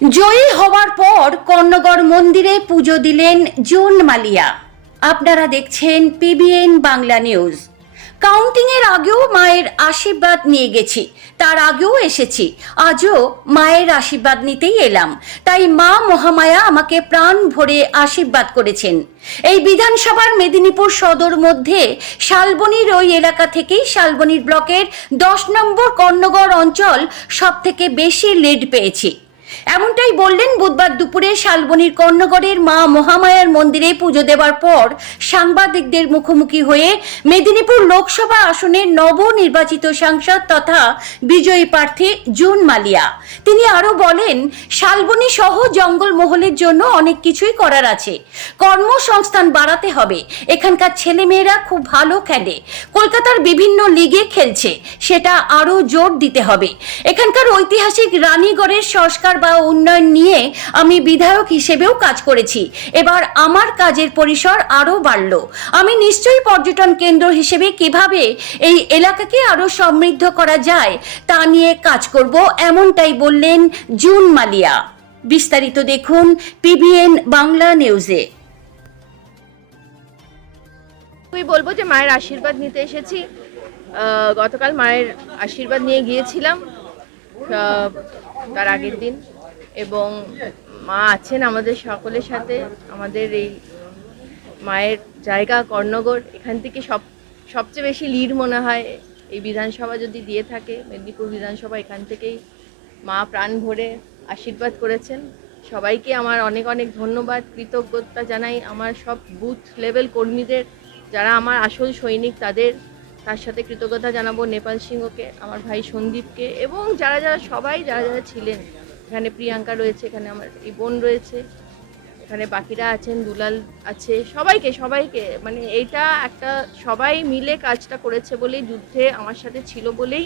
জয়ী হওয়ার পর কর্ণগড় মন্দিরে পুজো দিলেন জুন মালিয়া। আপনারা দেখছেন পিবিএন বাংলা নিউজ। কাউন্টিং এর আগেও মায়ের আশীর্বাদ নিয়ে গেছি, তার আগেও এসেছি, আজও মায়ের আশীর্বাদ নিতেই এলাম। তাই মা মহামায়া আমাকে প্রাণ ভরে আশীর্বাদ করেছেন। এই বিধানসভার মেদিনীপুর সদর মধ্যে শালবনির ওই এলাকা থেকেই শালবনির ব্লকের দশ নম্বর কর্ণগড় অঞ্চল সব থেকে বেশি লিড পেয়েছি। এমনটাই বললেন বুধবার দুপুরে শালবনির কর্ণগড়ের মা মহামায়ার মন্দিরে পুজো দেওয়ার পর সাংবাদিকদের মুখোমুখি হয়ে মেদিনীপুর লোকসভা আসনের নবনির্বাচিত সাংসদ তথা বিজয়ী প্রার্থী জুন মালিয়া। তিনি আরও বলেন, শালবনি সহ জঙ্গলমহলের জন্য অনেক কিছুই করার আছে। কর্মসংস্থান বাড়াতে হবে। এখানকার ছেলেমেয়েরা খুব ভালো খেলে। কলকাতার বিভিন্ন লিগে খেলছে। সেটা আরও জোর দিতে হবে। এখানকার ঐতিহাসিক রানীগড়ের সংস্কার বা উন্নয়ন নিয়ে আমি বিধায়ক হিসেবেও কাজ করেছি। এবার আমার কাজের পরিসর আরও বাড়ল। আমি নিশ্চয়ই পর্যটন কেন্দ্র হিসেবে কীভাবে এই এলাকাকে আরও সমৃদ্ধ করা যায় তা নিয়ে কাজ করব এমনটাই বললেন জুন মালিয়া। বিস্তারিত দেখুন পিবিএন বাংলা নিউজে। আমি বলব যে মায়ের আশীর্বাদ নিতে এসেছি। গতকাল মায়ের আশীর্বাদ নিয়ে গিয়েছিলাম। তার আগের দিন। এবং মা আছেন আমাদের সকলের সাথে। আমাদের এই মায়ের জায়গা, কর্ণগর, এখান থেকে সব, সবচেয়ে বেশি লিড মনে হয় এই বিধানসভা যদি দিয়ে থাকে। মেদিনীপুর বিধানসভা এখান থেকেই মা প্রাণ ভরে আশীর্বাদ করেছেন। সবাইকে আমার অনেক অনেক ধন্যবাদ, কৃতজ্ঞতা জানাই। আমার সব বুথ লেভেল কর্মীদের, যারা আমার আসল সৈনিক, তাদের, তার সাথে কৃতজ্ঞতা জানাব নেপাল সিংহকে, আমার ভাই সন্দীপকে, এবং যারা যারা, সবাই যারা যারা ছিলেন। এখানে প্রিয়াঙ্কা রয়েছে, এখানে আমার এই বোন রয়েছে, এখানে বাকিরা আছেন, দুলাল আছে, সবাইকে সবাইকে মানে এইটা একটা সবাই মিলে কাজটা করেছে বলেই, যুদ্ধে আমার সাথে ছিল বলেই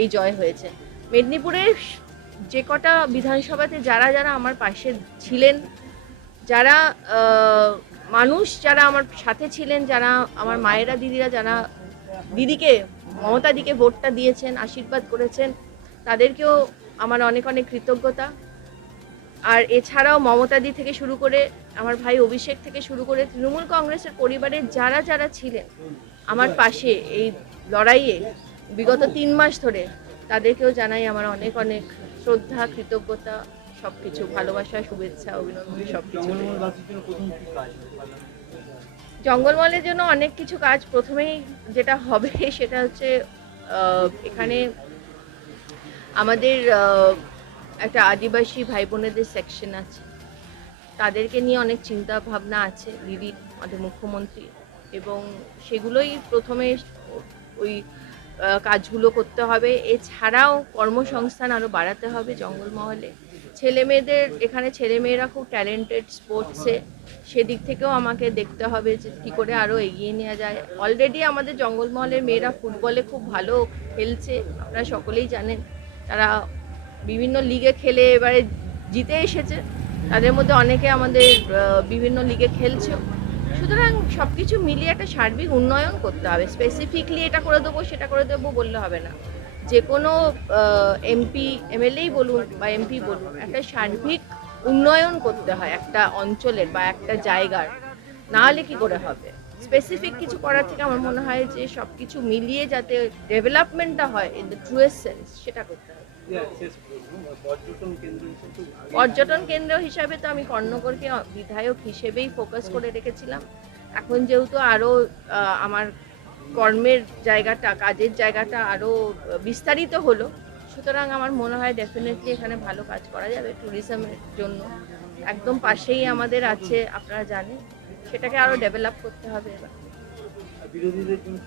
এই জয় হয়েছে। মেদিনীপুরের যে কটা বিধানসভাতে যারা যারা আমার পাশে ছিলেন, যারা মানুষ যারা আমার সাথে ছিলেন, যারা আমার মায়েরা, দিদিরা, যারা দিদিকে, মমতা দিকে ভোটটা দিয়েছেন, আশীর্বাদ করেছেন, তাদেরকেও আমার অনেক অনেক কৃতজ্ঞতা। আর এছাড়াও মমতাদি থেকে শুরু করে আমার ভাই অভিষেক থেকে শুরু করে তৃণমূল কংগ্রেসের পরিবারের যারা যারা ছিলেন, আমার পাশে এই লড়াইয়ে বিগত তিন মাস ধরে তাদেরকেও জানাই আমার অনেক অনেক শ্রদ্ধা, কৃতজ্ঞতা সব কিছু ভালোবাসা, শুভেচ্ছা, অভিনন্দন সব কিছু জঙ্গলমহলের জন্য অনেক কিছু কাজ প্রথমেই যেটা হবে সেটা হচ্ছে এখানে আমাদের একটা আদিবাসী ভাই বোনেদের সেকশন আছে। তাদেরকে নিয়ে অনেক চিন্তা ভাবনা আছে দিদির আমাদের মুখ্যমন্ত্রী, এবং সেগুলোই প্রথমে ওই কাজগুলো করতে হবে। এছাড়াও কর্মসংস্থান আরও বাড়াতে হবে জঙ্গলমহলে। ছেলে মেয়েদের এখানে ছেলে মেয়েরা খুব ট্যালেন্টেড স্পোর্টসে সেদিক থেকেও আমাকে দেখতে হবে যে কী করে আরও এগিয়ে নেওয়া যায়। অলরেডি আমাদের জঙ্গলমহলের মেয়েরা ফুটবলে খুব ভালো খেলছে, আপনারা সকলেই জানেন। তারা বিভিন্ন লিগে খেলে এবারে জিতে এসেছে। তাদের মধ্যে অনেকে আমাদের বিভিন্ন লিগে খেলছে। সুতরাং সব কিছু মিলিয়ে একটা সার্বিক উন্নয়ন করতে হবে। স্পেসিফিকলি এটা করে দেবো, সেটা করে দেবো বললে হবে না। যে কোনো এমপি এমএলএই বলুন বা এমপি বলুন, একটা সার্বিক উন্নয়ন করতে হয় একটা অঞ্চলের বা একটা জায়গার। না হলে কি করে হবে? স্পেসিফিক কিছু করার থেকে আমার মনে হয় যে সব কিছু মিলিয়ে যাতে ডেভেলপমেন্টটা হয় ইন দ্য ট্রুয়েস্ট সেন্স সেটা করতে হবে। পর্যটন কেন্দ্র হিসাবে তো আমি কর্ণগরকে বিধায়ক হিসেবেই ফোকাস করে রেখেছিলাম। এখন যেহেতু আরও আমার কর্মের জায়গাটা, কাজের জায়গাটা আরও বিস্তারিত হলো, সুতরাং আমার মনে হয় ডেফিনেটলি এখানে ভালো কাজ করা যাবে ট্যুরিজমের জন্য। একদম পাশেই আমাদের আছে আপনারা জানেন। সেটাকে আরও ডেভেলপ করতে হবে এবার। বিরোধীদের জন্য